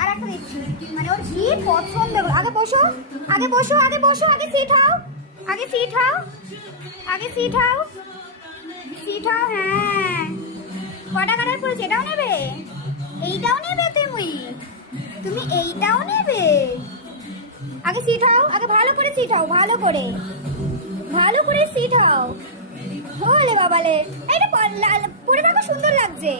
আর একটা দিচ্ছি, মানে ওর কি পছন্দ। আগে বসো, আগে বসো, আগে বসো, আগে সিট হও, আগে সিট হও, আগে সিট হও, সিট হও। হ্যাঁ, কটা কালার পড়েছে? এটাও নেবে, এইটাও নেবে, তুমি এইটাও নেবে। আগে সিট হও, আগে ভালো করে সিট হও, ভালো করে, ভালো করে সিট হও। ওলে বাবালে, এইটা পরে দেখো সুন্দর লাগছে।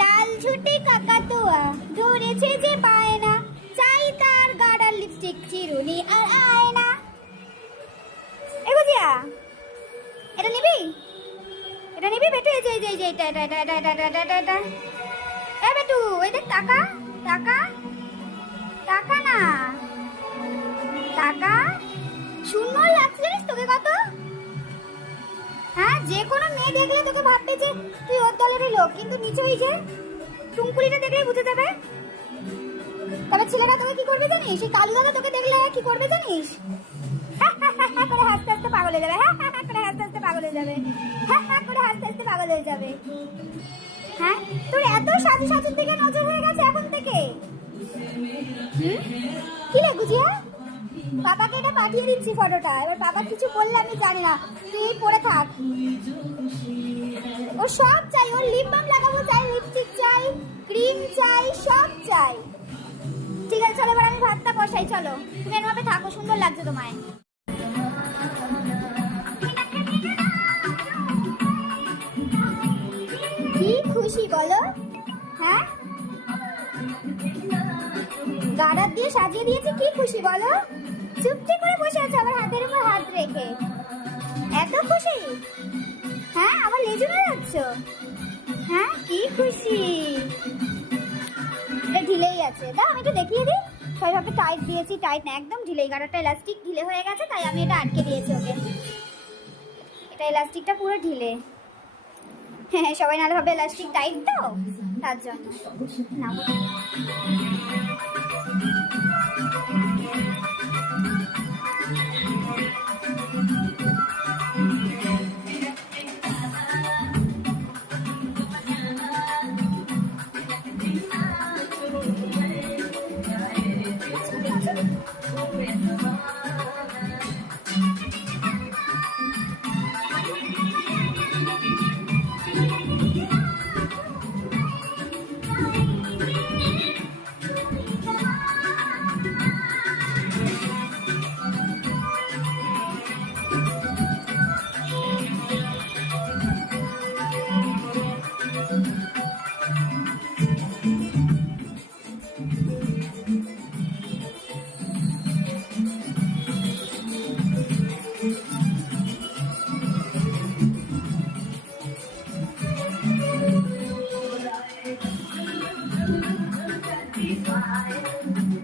লাল ঝুটি কাকাতুয়া ধরেছে যে বায়না, চাই তার গাঢ় লিপস্টিক, চিরুনি আর আয়না। এ বুঝিয়া, এটা নিবি, এটা নিবি বেটু? এই যে এই যে এই যে এটা এটা এটা এটা এটা এটা এটা এটা। এ বেটু, এই দেখ, টাকা টাকা টাকা না, টাকা। সুন্দর লাগছে জানিস তোকে কত? হ্যাঁ, যে কোনো মেয়ে দেখলে তোকে ভাববে যে তুই ওর দলেরই লোক, কিন্তু নিচে ওই যে টুঙ্কুলিটা দেখলেই বুঝে যাবে। তবে ছেলেরা তোকে কি করবে জানিস? সেই কালু দাদা তোকে দেখলে কি করবে জানিস? করে হাসতে হাসতে পাগল হয়ে যাবে, করে হাসতে হাসতে পাগল হয়ে যাবে, করে হাসতে হাসতে পাগল হয়ে যাবে। হ্যাঁ, তোর এত সাজু সাজুর দিকে নজর হয়ে গেছে এখন থেকে। কি রে গুজিয়া, বাবাকে এটা পাঠিয়ে দিচ্ছি ফটোটা। এবার বাবা কিছু বললে আমি জানি না, তুই পরে থাক। ও সব চাই, ওর লিপ বাম লাগাবো চাই, লিপস্টিক চাই, ক্রিম চাই, সব চাই। ঠিক আছে চলো, এবার আমি ভাতটা বসাই। চলো, তুমি এভাবে থাকো, সুন্দর লাগছে তোমায়। কি খুশি বলো? হ্যাঁ, গাডার দিয়ে সাজিয়ে দিয়েছি, কি খুশি বলো? চুপটি করে বসে আছে আমার হাতের উপর হাত রেখে। এত খুশি? হ্যাঁ, আমার লেজু না যাচ্ছ? হ্যাঁ, কি খুশি। এটা ঢিলেই আছে, দাও আমি একটু দেখিয়ে দিই। সবাইকে টাইট দিয়েছি, টাইট না, একদম ঢিলেই। গাডারটা ইলাস্টিক ঢিলে হয়ে গেছে, তাই আমি এটা আটকে দিয়েছি ওকে। এটা ইলাস্টিকটা পুরো ঢিলে। হ্যাঁ, সবাই নাহলে ভাবে ইলাস্টিক টাইট দাও, তার জন্য না।